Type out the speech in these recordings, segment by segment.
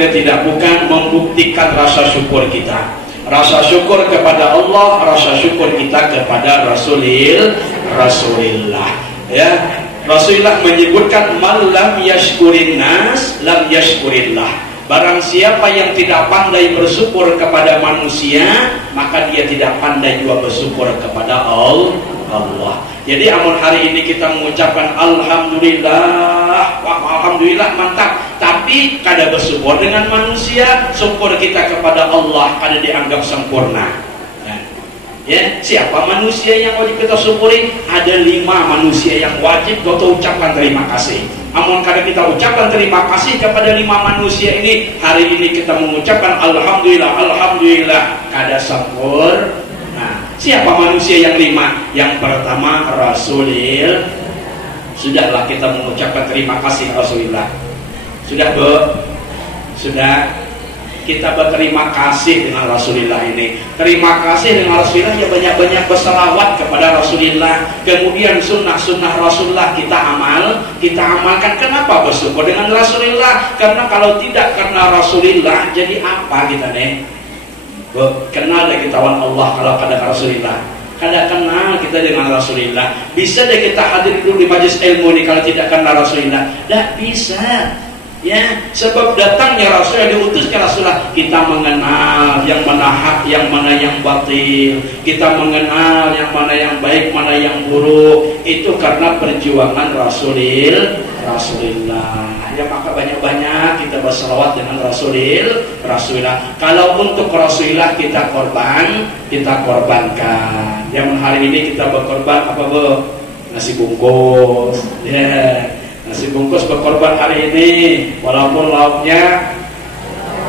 kita tidak, bukan membuktikan rasa syukur kita. Rasa syukur kepada Allah, rasa syukur kita kepada Rasulillah. Ya, Rasulullah menyebutkan man lam yashkurin nas lam yashkurillah. Barang siapa yang tidak pandai bersyukur kepada manusia, maka dia tidak pandai juga bersyukur kepada Allah. Jadi amun hari ini kita mengucapkan alhamdulillah, wah alhamdulillah mantap, tapi kada bersyukur dengan manusia, syukur kita kepada Allah kada dianggap sempurna. Ya, siapa manusia yang wajib kita syukuri? Ada 5 manusia yang wajib kita ucapkan terima kasih. Amun kada kita ucapkan terima kasih kepada 5 manusia ini, hari ini kita mengucapkan alhamdulillah, alhamdulillah, kada syukur. Nah, siapa manusia yang 5? Yang pertama Rasulil. Sudahlah kita mengucapkan terima kasih Rasulullah. Sudah, Bu? Sudah. Kita berterima kasih dengan Rasulullah ini. Terima kasih dengan Rasulullah, ya banyak-banyak berselawat kepada Rasulullah. Kemudian sunnah-sunnah Rasulullah kita amalkan. Kenapa bersyukur dengan Rasulullah? Karena kalau tidak karena Rasulullah, jadi apa kita nih? Kenal deh kita Allah kalau kada Rasulullah. Kada kenal kita dengan Rasulullah. Bisa deh kita hadir dulu di majelis ilmu ini kalau tidak kenal Rasulullah. Tidak bisa. Ya, sebab datangnya Rasul yang diutus ke Rasulullah, kita mengenal yang mana hak, yang mana yang batil, kita mengenal yang mana yang baik, mana yang buruk. Itu karena perjuangan Rasulullah. Ya, maka banyak-banyak kita berselawat dengan Rasulullah. Kalau untuk Rasulullah kita korbankan. Yang hari ini kita berkorban apa, Bu? Nasi bungkus. Ya. Nasi bungkus berkorban hari ini, walaupun lauknya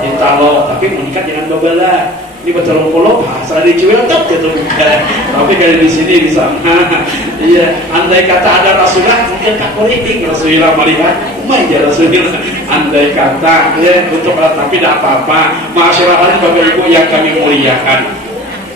ditalo, tapi meningkat jangan berbela. Ini betul pulau, asal dicuil tetap gitu. Tapi kalau di sini di sana, iya. Andai kata ada Rasulullah, mungkin tak politik Rasulullah melihat, ya Rasulullah. Andai kata, ya untuk tapi tidak apa-apa. Masyarakat Bapak Ibu yang kami muliakan.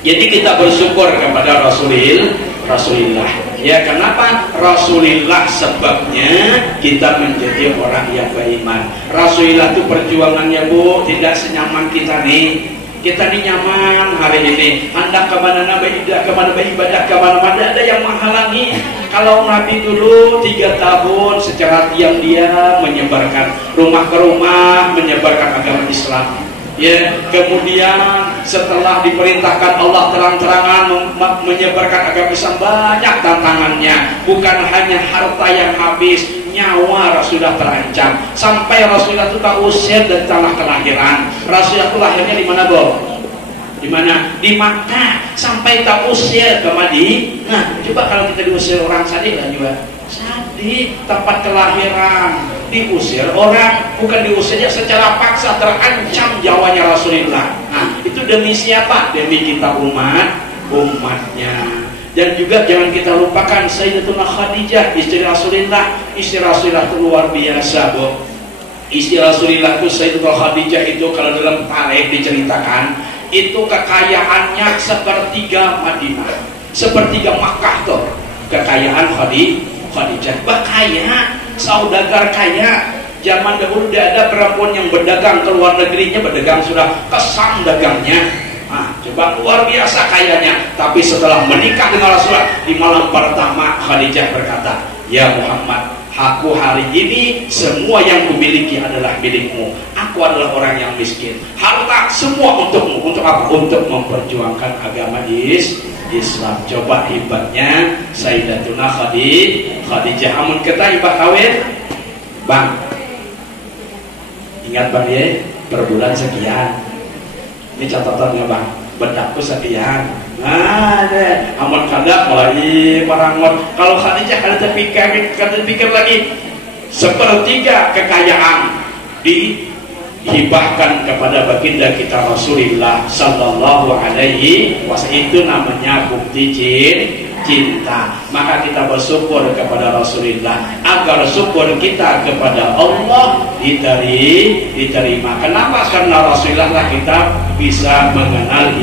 Jadi kita bersyukur kepada Rasulullah. Ya, kenapa? Rasulullah sebabnya kita menjadi orang yang beriman. Rasulullah itu perjuangannya, Bu, tidak senyaman kita nih. Kita nih nyaman hari ini. Hendak kemana-mana ibadah kemana-mana ada yang menghalangi. Kalau Nabi dulu 3 tahun secara diam-diam menyebarkan rumah ke rumah, menyebarkan agama Islam. Ya, kemudian setelah diperintahkan Allah terang-terangan menyebarkan agama Islam, banyak tantangannya. Bukan hanya harta yang habis, nyawa Rasulullah terancam. Sampai Rasulullah itu tak usir dari tanah kelahiran. Rasulullah itu lahirnya di mana, Bu? Di mana? Di Makkah. Sampai tak usir ke Madinah. Nah, coba kalau kita diusir orang Sadih lah juga. Sadih, tempat kelahiran. Diusir orang, bukan diusirnya secara paksa, terancam nyawanya Rasulullah. Nah, itu demi siapa? Demi kita umatnya. Dan juga jangan kita lupakan Sayyidatuna Khadijah, istri Rasulullah. Istri Rasulullah itu luar biasa, Bu. Istri Rasulullah itu Sayyidatuna Khadijah itu kalau dalam tarikh diceritakan, itu kekayaannya sepertiga Madinah, sepertiga Makkah tuh. Kekayaan Khadijah, kaya, saudagar kaya. Zaman dahulu tidak ada perempuan yang berdagang ke luar negerinya, berdagang sudah kesam dagangnya. Nah, coba luar biasa kayanya. Tapi setelah menikah dengan Rasulullah, di malam pertama Khadijah berkata, "Ya Muhammad, aku hari ini semua yang kumiliki adalah milikmu. Aku adalah orang yang miskin. Harta semua untukmu." Untuk apa? Untuk memperjuangkan agama Islam. Coba hebatnya Sayyidatuna Khadijah. Amun kita ibah kawin, Bang, ingat Bang ya, per bulan sekian. Ini catatannya, Bang, bedakku sekian. Nah, deh, amun kada mulai parangot. Kalau Khadijah kada terpikir lagi, sepertiga kekayaan dihibahkan kepada baginda kita Rasulullah sallallahu alaihi wasallam. Itu namanya bukti cinta. Maka kita bersyukur kepada Rasulullah agar syukur kita kepada Allah diterima. Kenapa? Karena Rasulullah lah kita bisa mengenal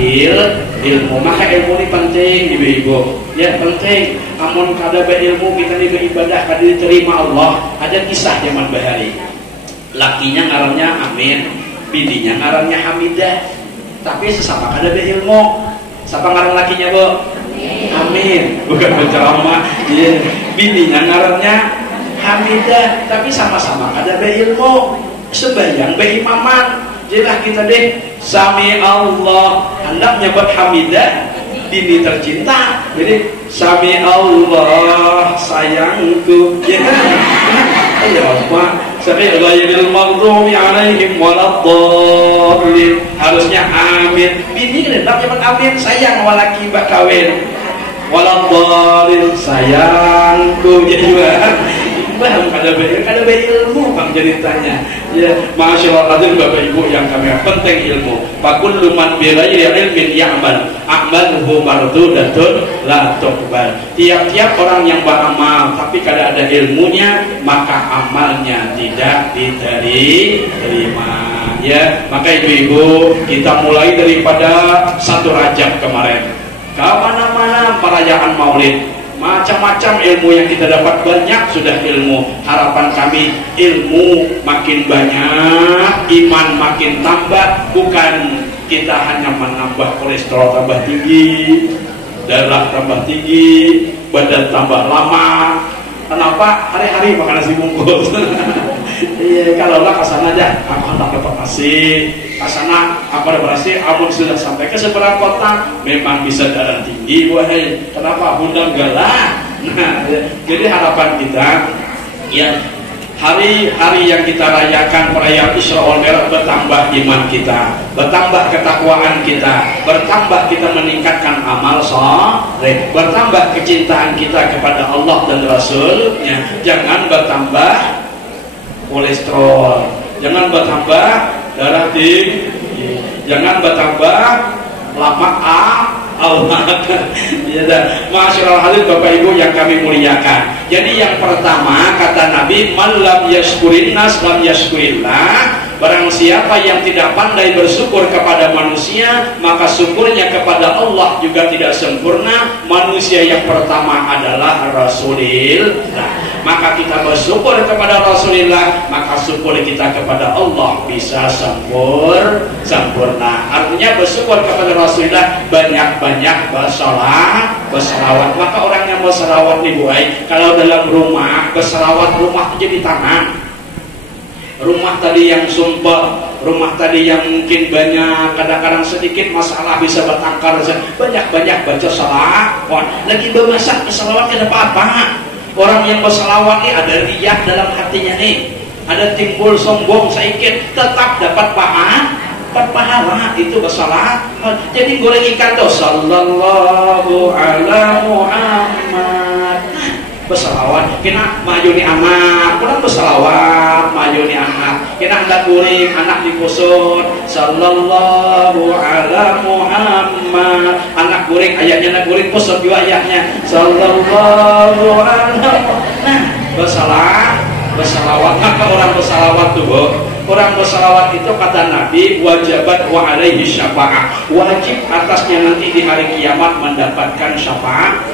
ilmu. Maka ilmu ini penting, ibu-ibu. Ya, penting. Amun kada berilmu kita ini beribadah kada diterima Allah. Ada kisah zaman bahari. Lakinya ngarannya Amin. Bininya ngarannya Hamidah, tapi sesama kada berilmu. Siapa ngaran lakinya, Bu? Amin. Bukan penceramah. Iya. Bininya ngarannya Hamidah, tapi sama-sama kada berilmu. Sembahyang beimaman. Jadilah kita deh Sami Allah, hendak nyebut Hamidah, bini tercinta. Jadi Sami Allah sayangku. Ya. Ya Allah. Sami ghairil maghdubi alaihim waladdallin. Harusnya amin. Bini hendak nyebut amin, sayang walaki bak kawin. Waladdallin sayangku. Jadi juga paham kada ilmu bang ceritanya. Ya, masyaallah Bapak Ibu yang kami penting ilmu. Fakul luman bighairi ilmin ya'mal a'maluhu mardudatun la tuqbal. Tiap-tiap orang yang beramal tapi kada ada ilmunya, maka amalnya tidak diterima. Ya, maka ibu-ibu kita mulai daripada 1 Rajab kemarin. Ke mana-mana perayaan Maulid. Macam-macam ilmu yang kita dapat, banyak sudah ilmu. Harapan kami ilmu makin banyak, iman makin tambah. Bukan kita hanya menambah kolesterol tambah tinggi, darah tambah tinggi, badan tambah lama. Kenapa? Hari-hari makan nasi bungkus. Iya, kalau lah kesana aja, aku hendak dapat nasi. Kesana aku dapat nasi, amun sudah sampai ke seberang kota, memang bisa darah tinggi, wahai. Kenapa? Undang galah. Nah, jadi harapan kita, ya hari-hari yang kita rayakan perayaan Isra wal Mi'raj, bertambah iman kita, bertambah ketakwaan kita, bertambah kita meningkatkan amal saleh, bertambah kecintaan kita kepada Allah dan Rasul-Nya. Jangan bertambah kolesterol, jangan bertambah darah tinggi, jangan bertambah lemak awak. Ya, masyaallah hadirin Bapak Ibu yang kami muliakan. Jadi yang pertama kata Nabi, man lam yashkurin nas lam yashkurillah. Barang siapa yang tidak pandai bersyukur kepada manusia, maka syukurnya kepada Allah juga tidak sempurna. Manusia yang pertama adalah Rasulullah. Maka kita bersyukur kepada Rasulullah, maka syukur kita kepada Allah bisa sempurna. Artinya bersyukur kepada Rasulullah, banyak-banyak berselawat. Maka orang yang berselawat nih, Bu Ai, kalau dalam rumah berselawat, rumah itu jadi tanah. Rumah tadi yang sumpah, rumah tadi yang mungkin banyak, kadang-kadang sedikit masalah bisa bertengkar, banyak-banyak baca salawat. Lagi bermasak berselawat tidak apa-apa. Orang yang berselawat ini ada riak dalam hatinya nih, ada timbul sombong sedikit, tetap dapat pahala itu berselawat. Jadi goreng ikan tuh sallallahu ala Muhammad, berselawat. Kena maju ni anak, kurang berselawat maju ni anak. Kena hendak goreng anak dikusut sallallahu ala Muhammad. Anak goreng ayatnya, anak goreng kusut juga ayatnya sallallahu ala. Nah, berselawat. Maka orang berselawat tuh, Bu. Orang berselawat itu kata Nabi, wajibat wa alaihi syafa'ah, wajib atasnya nanti di hari kiamat mendapatkan syafaat.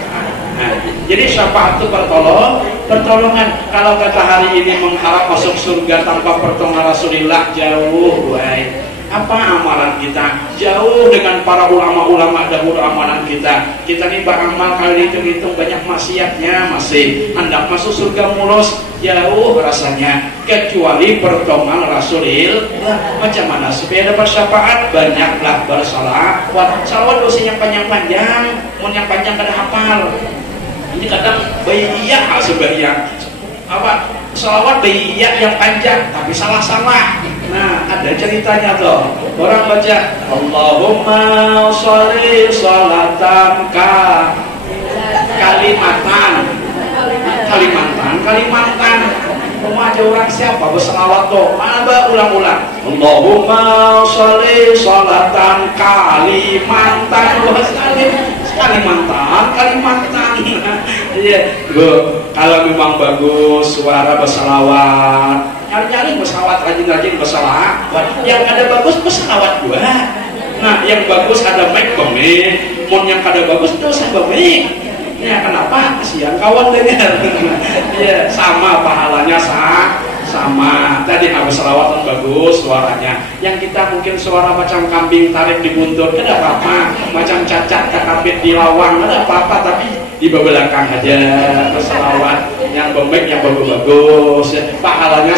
Nah, jadi syafaat itu pertolongan. Kalau kata hari ini mengharap masuk surga tanpa pertolongan Rasulullah, jauh, baik. Apa amalan kita? Jauh dengan para ulama-ulama dahulu amalan kita. Kita ini beramal kali hitung-hitung banyak maksiatnya, masih hendak masuk surga mulus, jauh rasanya. Kecuali pertolongan Rasulullah. Macam mana supaya dapat syafaat? Banyaklah bersalawat. Salawat dosanya panjang-panjang, mun yang panjang kada hafal. Ini kadang bayiya sebagian apa salawat bayiya yang panjang tapi salah-salah. Nah, ada ceritanya tuh. Orang baca Allahumma sholli sholatan Kalimantan. Rumah aja orang siapa berselawat tuh? Mana ulang-ulang. Allahumma sholli sholatan Kalimantan. Iya, kalau memang bagus suara berselawat, nyari-nyari berselawat, rajin-rajin berselawat. Yang ada bagus berselawat juga. Nah, yang bagus ada mic bemik, mon yang kada bagus itu saya bemik. Ya kenapa? Kasihan kawan dengar. Ya sama pahalanya sama. Tadi habis selawatan bagus suaranya. Yang kita mungkin suara macam kambing tarik di buntut, tidak apa-apa. Macam cacat kakapit di lawang, tidak apa-apa. Tapi di belakang aja berselawat. Yang bembek, yang bagus-bagus, ya. Pahalanya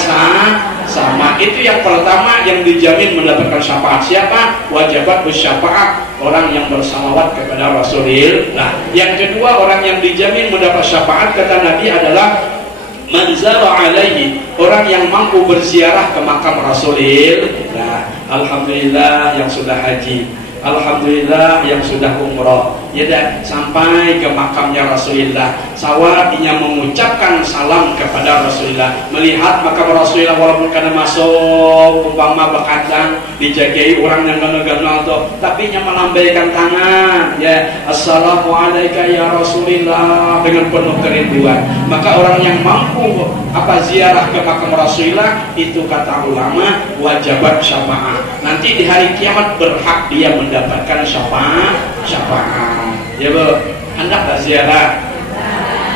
sama. Itu yang pertama yang dijamin mendapatkan syafaat. Siapa? Wajibat bersyafaat, orang yang bersalawat kepada Rasulullah. Nah, yang kedua orang yang dijamin mendapat syafaat kata Nabi adalah manzara alaihi, orang yang mampu berziarah ke makam Rasulullah. Nah, alhamdulillah yang sudah haji, alhamdulillah yang sudah umrah, ya dah sampai ke makamnya Rasulullah. Sawadinya mengucapkan salam kepada Rasulullah, melihat makam Rasulullah walaupun karena masuk umpama bekadang dijagai orang yang kenal tuh, tapi nya melambaikan tangan, ya assalamualaikum ya Rasulullah dengan penuh kerinduan. Maka orang yang mampu ziarah ke makam Rasulullah itu kata ulama wajibat syafaat. Nanti di hari kiamat berhak dia mendapatkan syafaat. Ya Bu, hendak tak ziarah?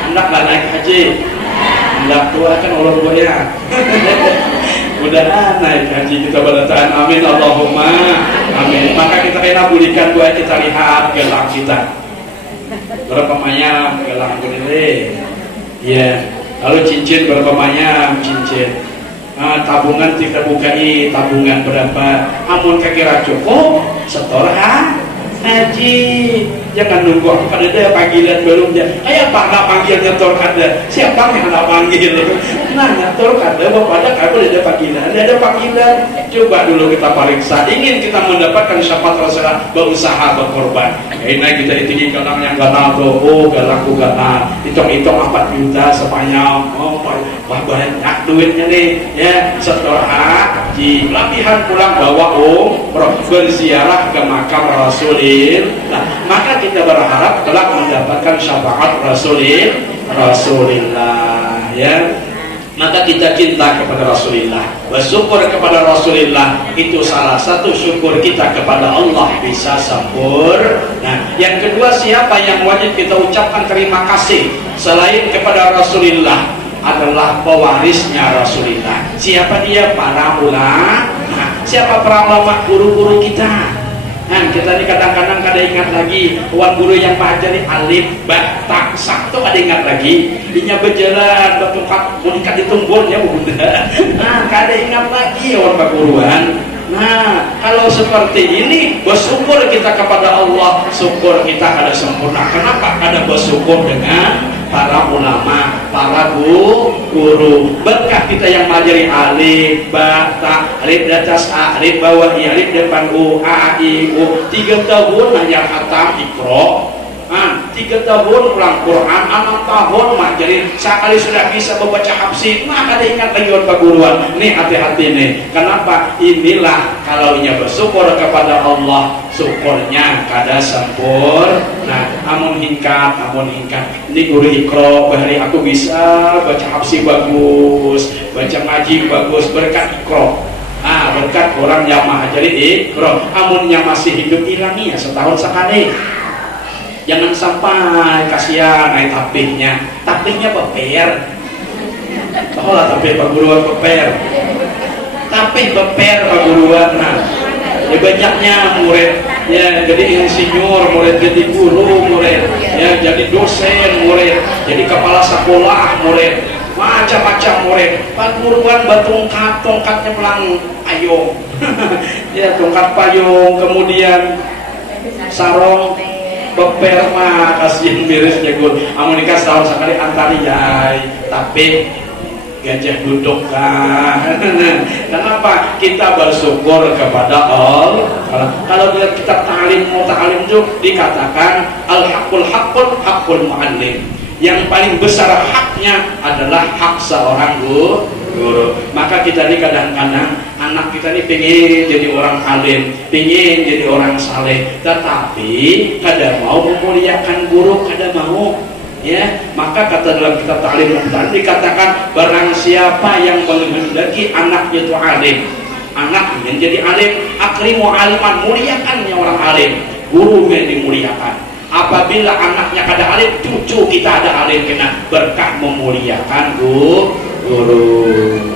Hendak tak naik haji? Hendak tua kan ulun goyang. Mudah naik haji kita balataan, amin Allahumma amin. Maka kita kena berikan doa, kita lihat gelang kita berapa mayam gelang berdiri, ya. Lalu cincin berapa mayam cincin. Tabungan kita bukai tabungan berapa, amun kira cukup setor haji. Jangan nunggu kada ada panggilan belum dia. Kayak apa nak panggil nyetor kada? Siapa yang nak panggil? Nah nyetor kada bapak ada kada ada panggilan. Ada panggilan. Coba dulu kita periksa. Ingin kita mendapatkan syafaat Rasulullah, berusaha berkorban. Ini kita ditinggi galang yang ganal tuh. Oh galangku ganal. Hitung-hitung 4 juta sepanjang. Oh wah banyak duitnya nih. Ya setor haji. Latihan pulang bawa berziarah ke makam Rasulullah. Nah, maka kita berharap telah mendapatkan syafaat Rasulullah, ya. Maka kita cinta kepada Rasulullah, bersyukur kepada Rasulullah, itu salah satu syukur kita kepada Allah bisa sempurna. Nah, yang kedua siapa yang wajib kita ucapkan terima kasih selain kepada Rasulullah adalah pewarisnya Rasulullah. Siapa dia? Para ulama. Nah, siapa para ulama? Guru-guru kita. Nah, kita ini kadang-kadang kada ingat lagi uang guru yang mengajari alif, ba, ta, sa itu kada ingat lagi. Inya berjalan bertungkat munikat ditumbulnya bunda. Nah, kada ingat lagi orang keguruan. Nah, kalau seperti ini bersyukur kita kepada Allah, syukur kita kada sempurna. Kenapa kada bersyukur dengan para ulama, para guru? Berkah kita yang mengajari alif, ba, ta, alif di atas a, alif bawah i, alif depan u, a, i, u. 3 tahun hanya khatam Iqra. 3 tahun pulang Quran, 6 tahun mengajari. Sekali sudah bisa membaca hafsi, nah kada ingat lagi orang perguruan. Nih hati-hati nih. Kenapa? Inilah kalau nya bersyukur kepada Allah, syukurnya kada sempurna. Amun hingkat. Ini guru Iqra, bahari aku bisa baca hafsi bagus, baca ngaji bagus berkat Iqra. Berkat orang yang mengajari Iqra. Amunnya masih hidup hilangi ya setahun sekali. Jangan sampai kasihan naik tapihnya beper. Bahwa tapih perguruan beper. Tapih beper perguruan. Nah, ya banyaknya murid ya jadi insinyur, murid jadi guru, murid ya jadi dosen, murid jadi kepala sekolah, murid macam-macam murid. Perguruan tongkatnya melang payung. Ya tongkat payung, kemudian sarong beper mah kasihin mirisnya gue. Amunika setahun sekali antari yai, tapi gajah duduk kan. Kenapa? Kita bersyukur kepada Allah. Kalau kita ta'lim juga dikatakan al-haqqul mu'allim. Yang paling besar haknya adalah hak seorang guru. Maka kita ini kadang-kadang anak kita ini pengen jadi orang alim, pengen jadi orang saleh, tetapi kada mau memuliakan guru, kada mau. Ya, maka kata dalam kitab Ta'lim dikatakan barang siapa yang menghendaki anaknya itu alim, anak menjadi alim, akrimu aliman, muliakannya orang alim, guru yang dimuliakan. Apabila anaknya kada alim, cucu kita ada alim, kena berkah memuliakan guru.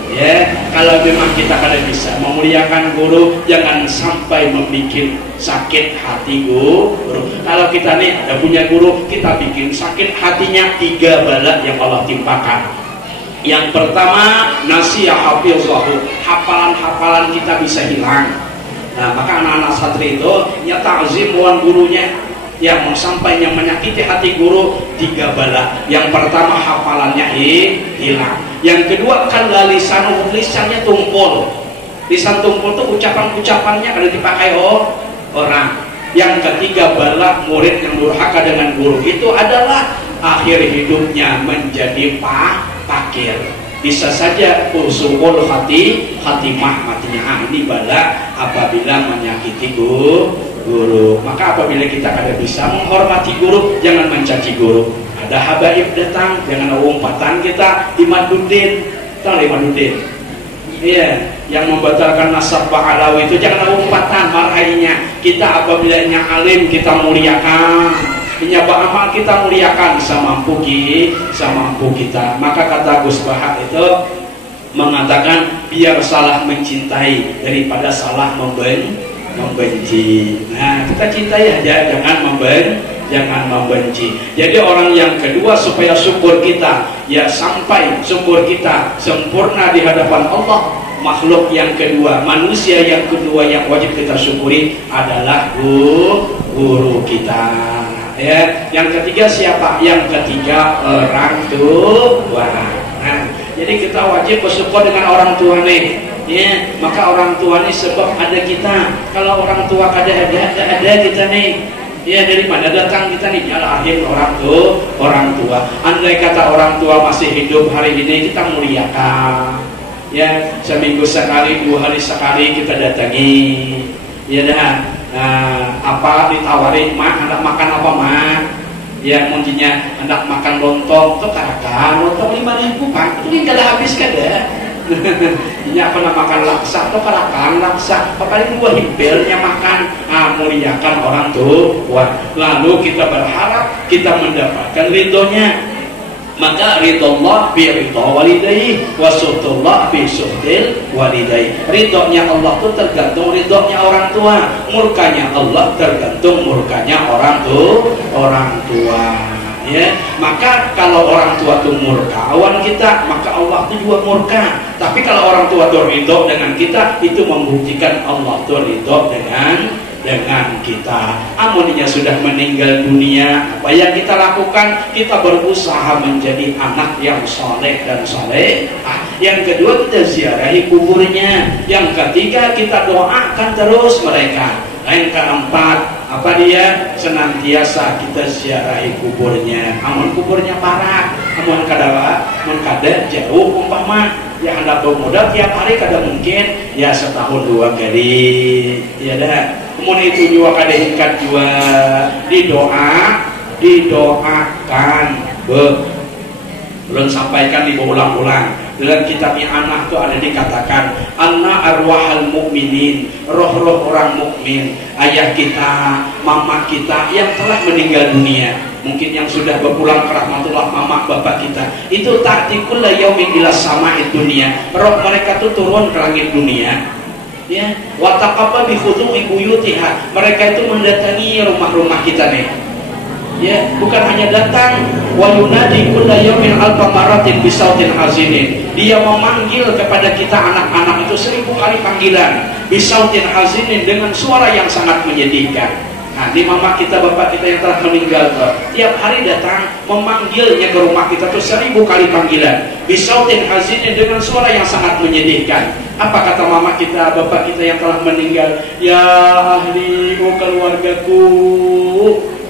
Ya, kalau memang kita kada bisa memuliakan guru, jangan sampai membuat sakit hati guru. Kalau kita nih ada punya guru, kita bikin sakit hatinya, 3 bala yang Allah timpakan. Yang pertama, nasiya hafizhahu, hafalan-hafalan kita bisa hilang. Nah, maka anak-anak santri itu ya ta'zim wan gurunya, yang mau sampainya menyakiti hati guru, 3 bala. Yang pertama, hafalannya hilang. Yang kedua, kan lisannya tumpul. Lisan tumpul itu ucapan-ucapannya kada dipakai orang. Yang ketiga, bala murid yang durhaka dengan guru itu adalah akhir hidupnya menjadi fakir. Bisa saja usul khatimah matinya. Ini bala apabila menyakiti guru. Maka apabila kita kada bisa menghormati guru, jangan mencaci guru. Ada habaib datang, jangan umpatan kita Imaduddin. Tahu Imaduddin? Iya, yang membatalkan nasab Ba'alawi itu jangan umpatan marahainya. Kita apabila alim kita muliakan, amal kita muliakan semampu kita. Maka kata Gus Bahak itu mengatakan biar salah mencintai daripada salah membenci. Nah, kita cintai aja, jangan membenci. Jadi orang yang kedua, supaya syukur kita ya sampai syukur kita sempurna di hadapan Allah, makhluk yang kedua, manusia yang kedua yang wajib kita syukuri adalah guru kita. Ya, yang ketiga siapa? Yang ketiga orang tua. Nah, jadi kita wajib bersyukur dengan orang tua nih. Ya, maka orang tua nih sebab ada kita. Kalau orang tua ada kita nih. Ya, dari mana datang kita nih? Ya lahir orang tua. Andai kata orang tua masih hidup hari ini, kita muliakan. Ya, seminggu sekali, 2 hari sekali kita datangi. Ya dah. Apa ditawari, mak hendak makan apa mak? Ya mungkinnya hendak makan lontong, tuh karakan lontong 5.000 pak, itu kada habis kada. Ini apa nak makan laksa, tuh karakan laksa, paling 2 himpilnya makan. Muliakan orang tua. Lalu kita berharap kita mendapatkan ridhonya. Maka ridhollah bi ridho walidayhi wa suhtullah bi suhtil walidayhi. Ridhonya Allah itu tergantung ridhonya orang tua, murkanya Allah tergantung murkanya orang tua. Ya, maka kalau orang tua itu murka awan kita, maka Allah itu juga murka. Tapi kalau orang tua itu ridho dengan kita, itu membuktikan Allah itu ridho dengan kita. Amunnya sudah meninggal dunia, apa yang kita lakukan? Kita berusaha menjadi anak yang soleh dan soleh. Yang kedua, kita ziarahi kuburnya. Yang ketiga, kita doakan terus mereka. Yang keempat, apa dia? Senantiasa kita ziarahi kuburnya. Amun kuburnya parah, amun kada jauh umpama ya hendak bermodal tiap hari kada mungkin, ya setahun 2 kali. Ya dah. Kemudian itu juga kada ikat juga didoakan. Belum sampaikan diulang-ulang. Dalam kitabnya anak itu ada dikatakan anna arwahal mukminin, roh-roh orang mukmin, ayah kita, mama kita yang telah meninggal dunia, mungkin yang sudah berpulang ke rahmatullah, mama bapak kita, itu ta'tikul yaumin ila sama'id dunia. Roh mereka itu turun ke langit dunia. Ya, wa taqabba bi khudu'i buyutiha. Mereka itu mendatangi rumah-rumah kita nih. Ya, bukan hanya datang, wa yunadi kulla yawmin alfa maratin bi sautin hazinin. Dia memanggil kepada kita anak-anak itu 1000 kali panggilan, bi sautin hazinin, dengan suara yang sangat menyedihkan. Nah, di mama kita, bapak kita yang telah meninggal tuh, tiap hari datang memanggilnya ke rumah kita tuh 1000 kali panggilan, bi sautin hazinin, dengan suara yang sangat menyedihkan. Apa kata mama kita, bapak kita yang telah meninggal? Ya ahli, keluargaku,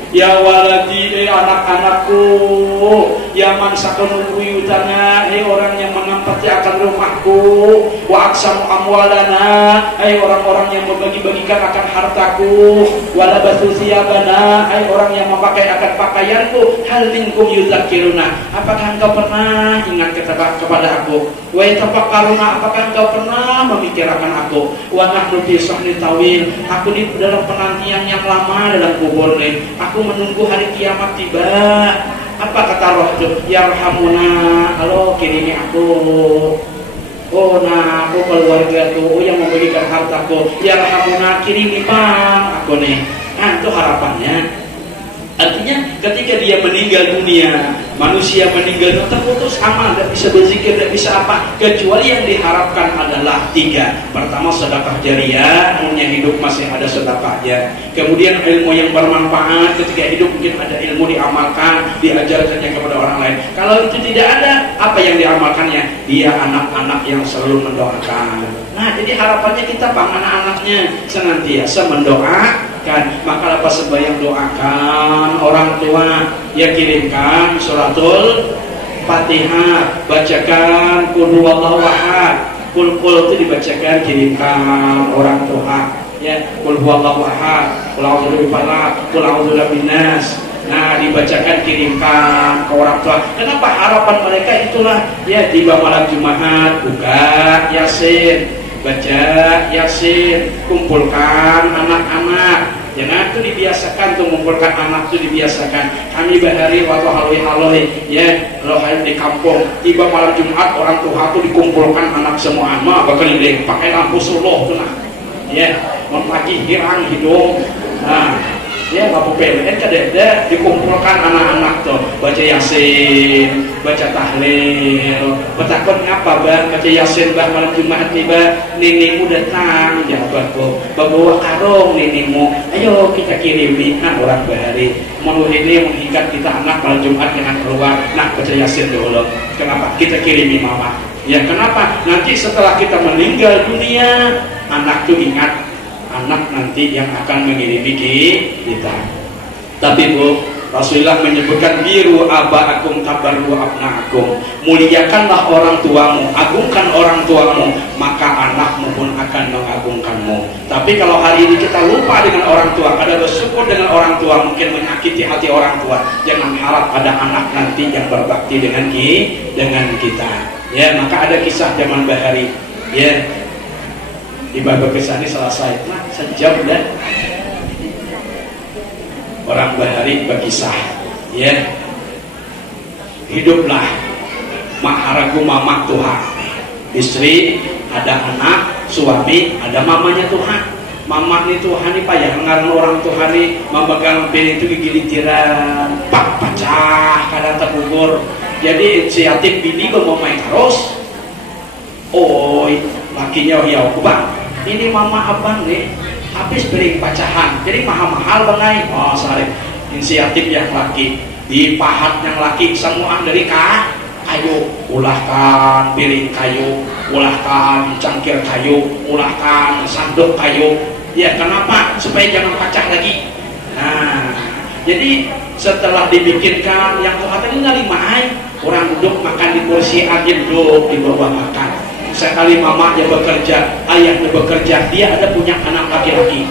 ya waladi, anak-anakku, ya man sakanu buyutana, orang yang menempati akan rumahku, wa aksamu amwalana, orang-orang yang membagi-bagikan akan hartaku, wa labathu thiyabana, orang yang memakai akan pakaianku. Hal minkum yudzakiruna, apakah engkau pernah ingat kepada aku? Wa yatafakkaruna, apakah engkau pernah memikirkan aku? Wa nahnu fi sahni tawil, aku di dalam penantian yang lama dalam kubur nih. Aku menunggu hari kiamat tiba. Apa kata roh itu? Yarhamuna, halo kirimi aku. Oh nah, aku keluarga tuh, oh yang memberikan hartaku, ya rahamuna kirimi bang, aku nih. Nah itu harapannya. Artinya ketika dia meninggal dunia, manusia meninggal dunia terputus amal, tidak bisa berzikir, tidak bisa apa, kecuali yang diharapkan adalah 3. Pertama sedekah jariyah, umumnya hidup masih ada sedekahnya. Kemudian ilmu yang bermanfaat, ketika hidup mungkin ada ilmu diamalkan, diajarkannya kepada orang lain. Kalau itu tidak ada, apa yang diamalkannya? Dia anak-anak yang selalu mendoakan. Nah jadi harapannya kita anak-anaknya senantiasa mendoakan. Maka lepas sembahyang doakan orang tua, ya kirimkan suratul Fatihah, bacakan qul huwallahu ahad, qul itu dibacakan, kirimkan orang tua, ya qul huwallahu ahad, qul a'udzu birabbil falaq, qul a'udzu birabbin nas. Nah dibacakan, kirimkan ke orang tua. Kenapa? Harapan mereka itulah, ya tiba malam Jumat buka Yasin, baca Yasin, kumpulkan anak-anak. Jangan tuh dibiasakan tuh mengumpulkan anak tuh dibiasakan. Kami bahari waktu haloi ya kalau hari di kampung tiba malam Jumat orang tua tuh dikumpulkan anak semua ama berkeliling pakai lampu suluh tuh nah ya mempaki hirang hidung. Nah ya lampu PLN kadang dikumpulkan anak-anak tuh baca Yasin, baca tahlil, bertakon ngapa bang baca Yasin bang malam Jumat tiba ninimu datang jawab kok bawa karung ninimu, ayo kita kirimi orang bahari mau ini mengikat kita anak malam Jumat jangan keluar, nah baca Yasin dulu. Kenapa? Kita kirimi mama. Ya kenapa? Nanti setelah kita meninggal dunia anak tuh ingat anak nanti yang akan mengirimi kita. Tapi Bu, Rasulullah menyebutkan biru aba'akum tabarru abna'akum. Muliakanlah orang tuamu, agungkan orang tuamu, maka anakmu pun akan mengagungkanmu. Tapi kalau hari ini kita lupa dengan orang tua, kada bersyukur dengan orang tua, mungkin menyakiti hati orang tua. Jangan harap ada anak nanti yang berbakti dengan kita. Ya, maka ada kisah zaman bahari. Ya, di bab kisah ini selesai. Nah, sejam dan orang bahari berkisah. Ya, hiduplah maharagu mama Tuhan. Istri ada anak, suami ada mamanya Tuhan. Mama ini Tuhan ini payah ngarang orang Tuhan ini memegang piring itu gigilitiran, pak pecah kadang tergugur. Jadi inisiatif bini mau main terus. Oi, lakinya ya bang, ini mama abang nih habis beri pecahan, jadi mahal-mahal bangai. Oh sorry, inisiatif yang laki, dipahat yang laki semua dari kayu, ulahkan piring kayu, ulahkan cangkir kayu, ulahkan sanduk kayu. Ya kenapa? Supaya jangan pecah lagi. Nah, jadi setelah dibikinkan yang Tuhan tadi ngalimai, orang duduk makan di kursi angin duduk di bawah makan. Sekali mamanya bekerja, ayahnya bekerja, dia ada punya anak laki-laki.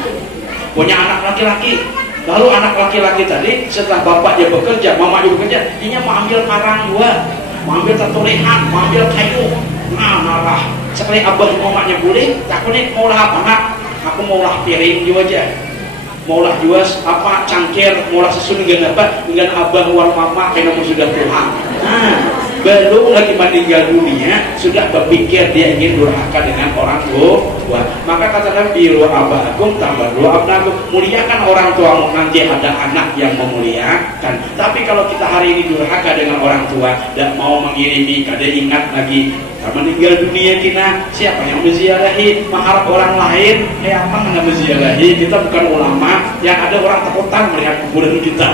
Lalu anak laki-laki tadi setelah bapaknya bekerja, mamanya bekerja, dia mau ambil karang dua, mau ambil tatulihan, mau ambil kayu. Nah, marah. Sekali abah mamanya boleh, aku nih mau lah apa nak? Aku mau lah piring juga aja. Mau lah juga apa cangkir, mau lah sesuatu dengan apa? Dengan abah uang mama karena sudah Tuhan. Nah, belum lagi meninggal dunia sudah berpikir dia ingin durhaka dengan orang tua. Maka katakan biru abakum tabarru abnakum, muliakan orang tuamu, nanti ada anak yang memuliakan. Tapi kalau kita hari ini durhaka dengan orang tua, tidak mau mengirimi, kada ingat lagi meninggal dunia kita, siapa yang menziarahi, mengharap orang lain, apa nggak menziarahi? Kita bukan ulama, yang ada orang takutan melihat kuburan kita.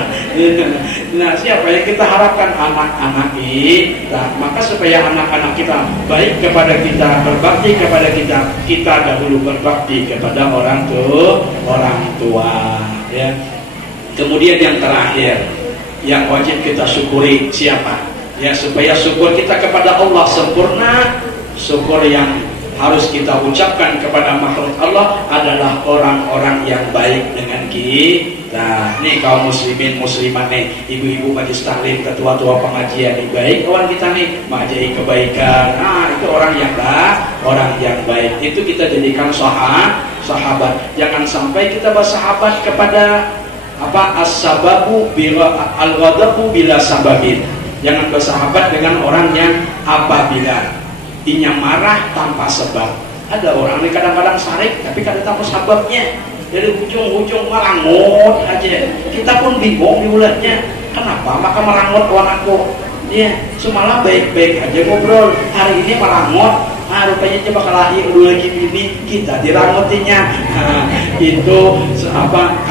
Nah, siapa yang kita harapkan? Anak-anak kita. Maka supaya anak-anak kita baik kepada kita, berbakti kepada kita, kita dahulu berbakti kepada orang tua. Ya. Kemudian yang terakhir, yang wajib kita syukuri siapa? Ya, supaya syukur kita kepada Allah sempurna. Syukur yang harus kita ucapkan kepada makhluk Allah adalah orang-orang yang baik dengan kita. Nih kaum muslimin muslimat nih, ibu-ibu majlis taklim, ketua-tua pengajian nih, baik kawan kita nih, mengajari kebaikan. Nah, itu orang yang baik. Itu kita jadikan sahabat. Jangan sampai kita bersahabat kepada as-sababu al-ghadabu bila sababin. Jangan bersahabat dengan orang yang apabila inya marah tanpa sebab. Ada orang ini kadang-kadang sarik tapi kadang tanpa sebabnya, dari ujung-ujung merangut aja. Kita pun bingung diulatnya, kenapa maka merangut kawan aku. Ya, semalam baik-baik aja ngobrol, hari ini merangut. Rupanya coba kalahi udah lagi bini kita dirangutinya. Itu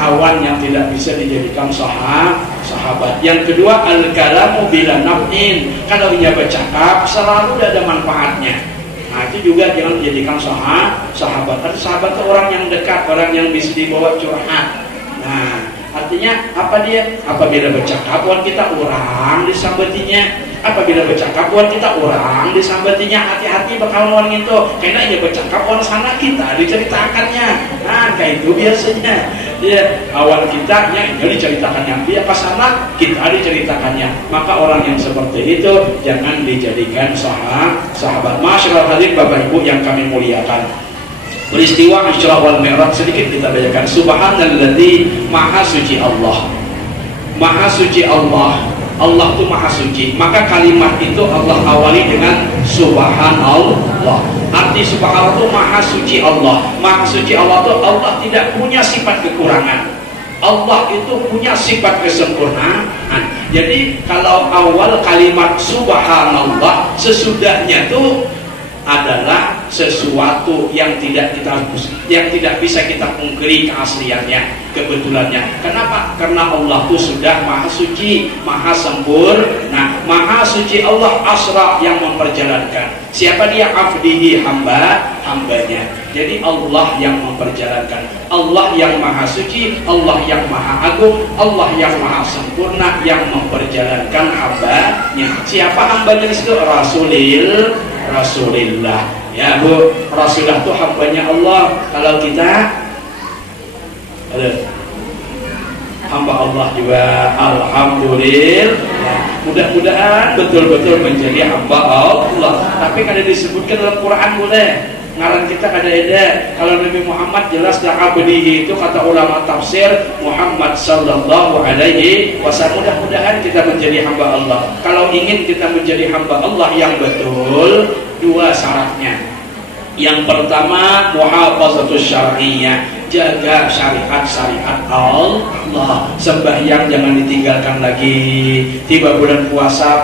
kawan yang tidak bisa dijadikan sahabat. Yang kedua, al-kalamu bila naf'in. Kalau ia bercakap selalu ada manfaatnya. Nah, itu juga jangan dijadikan sahabat. Karena sahabat itu orang yang dekat, orang yang bisa dibawa curhat. Nah, artinya apa dia? Apabila bercakap, kita orang disambatinya. Apabila bercakap, kita orang disambatinya. Hati-hati bakal orang itu. Karena ia bercakap, orang sana kita diceritakannya. Nah, kayak itu biasanya. Ya, awal kita ini diceritakannya. Dia pas sana kita diceritakannya. Maka orang yang seperti itu jangan dijadikan sahabat. Masyaallah hadirin Bapak Ibu yang kami muliakan. Peristiwa Isra wal Mi'raj sedikit kita bacakan. Subhanalladzi maha suci Allah. Maha suci Allah. Allah itu maha suci. Maka kalimat itu Allah awali dengan subhanallah. Arti subhanallah itu maha suci Allah. Maha suci Allah itu Allah tidak punya sifat kekurangan. Allah itu punya sifat kesempurnaan. Jadi kalau awal kalimat subhanallah, sesudahnya itu adalah sesuatu yang tidak bisa kita pungkiri keasliannya, kebetulannya. Kenapa? Karena Allah itu sudah maha suci, maha sempurna. Maha suci Allah asra yang memperjalankan. Siapa dia? Abdihi, hambanya. Jadi Allah yang memperjalankan. Allah yang maha suci, Allah yang maha agung, Allah yang maha sempurna yang memperjalankan hambanya. Siapa hambanya di situ? Rasulillah. Ya Bu, Rasulullah itu hambanya Allah. Kalau kita hamba Allah juga, alhamdulillah. Mudah-mudahan betul-betul menjadi hamba Allah. Tapi kada disebutkan dalam Quran boleh. Ngaran kita ada. Kalau Nabi Muhammad jelas dah abdihi, itu kata ulama tafsir Muhammad sallallahu alaihi wasallam. Mudah-mudahan kita menjadi hamba Allah. Kalau ingin kita menjadi hamba Allah yang betul, dua syaratnya. Yang pertama, muhafazatus syar'iyyah, jaga syariat-syariat Allah. Sembahyang jangan ditinggalkan lagi. Tiba bulan puasa.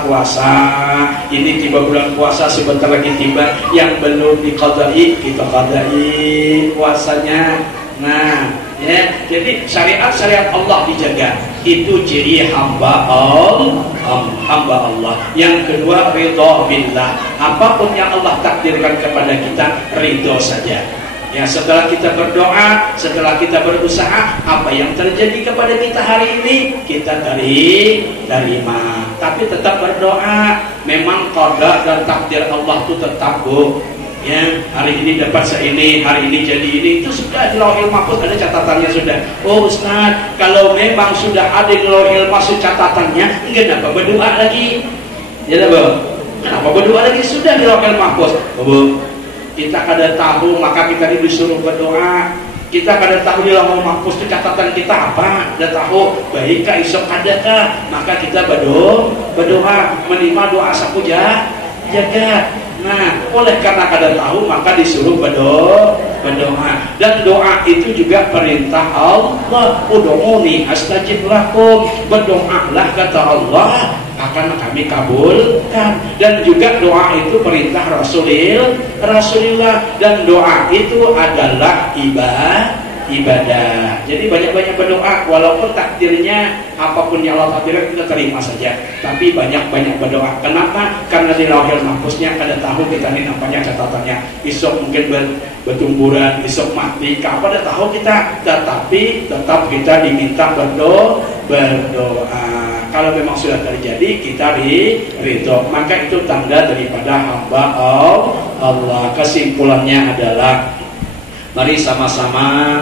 Ini tiba bulan puasa, sebentar lagi tiba. Yang belum diqadai, kita qadai puasanya. Nah, ya, jadi syariat-syariat Allah dijaga. Itu ciri hamba Allah. Yang kedua, ridha billah. Apapun yang Allah takdirkan kepada kita, ridho saja. Ya, setelah kita berdoa, setelah kita berusaha, apa yang terjadi kepada kita hari ini kita terima. Tapi tetap berdoa. Memang qada dan takdir Allah itu tetap, Bu. Ya, hari ini dapat seini, hari ini jadi ini, itu sudah di Lauhil Mahfuz, ada catatannya sudah. Oh Ustaz, kalau memang sudah ada di Lauhil Mahfuz catatannya, kenapa berdoa lagi? Ya Bu, kenapa berdoa lagi? Sudah di Lauhil Mahfuz. Bu, kita kada tahu, maka kita disuruh berdoa. Kita kada tahu di Lauhil Mahfuz itu catatan kita apa? Kada tahu, baik kah isok ada kah? Maka kita berdoa, menerima doa sapuja, jaga. Nah, oleh karena kada tahu maka disuruh berdoa. Dan doa itu juga perintah Allah. Ud'uni astajib lakum. Berdoalah kata Allah, akan kami kabulkan. Dan juga doa itu perintah Rasulullah. Dan doa itu adalah ibadah. Jadi banyak-banyak berdoa, walaupun takdirnya apapun yang Allah takdirkan kita terima saja. Tapi banyak-banyak berdoa. Kenapa? Karena di Lauhil Mahfuznya kada tahu kita ini nampaknya catatannya. Isok mungkin bertumburan, isok mati, kapan ada tahu kita. Tetapi tetap kita diminta berdoa. Kalau memang sudah terjadi kita ridho, maka itu tanda daripada hamba Allah. Kesimpulannya adalah, mari sama-sama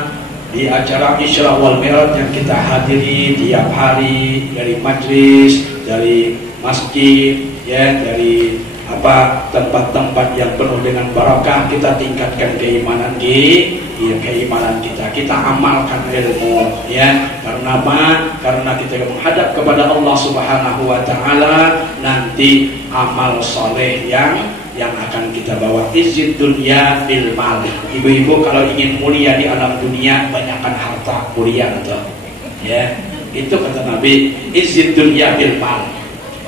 di acara Isra wal Mi'raj yang kita hadiri tiap hari, dari majlis, dari masjid, ya, dari tempat-tempat yang penuh dengan barakah, kita tingkatkan keimanan kita amalkan ilmu, ya. Karena apa? Karena kita menghadap kepada Allah Subhanahu wa taala, nanti amal soleh yang yang akan kita bawa. Izzid dunya bil mal. Ibu-ibu kalau ingin mulia di alam dunia, banyakkan harta, mulia atau ya. Itu kata Nabi, izzid dunya bil mal.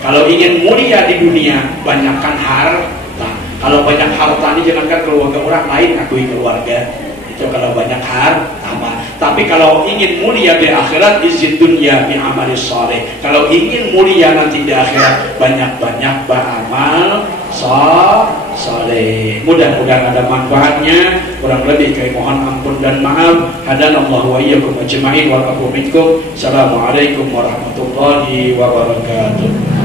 Kalau ingin mulia di dunia, banyakkan harta. Kalau banyak harta ini jangankan keluarga orang lain, akui keluarga. Itu kalau banyak harta. Tapi kalau ingin mulia di akhirat, izzid dunya bi amalis saleh. Kalau ingin mulia nanti di akhirat, banyak-banyak beramal saleh. Mudah-mudahan ada manfaatnya. Kurang lebih kami mohon ampun dan maaf. Hadanallahu wa iyyakum ajma'in wal afu minkum. Assalamualaikum warahmatullahi wabarakatuh.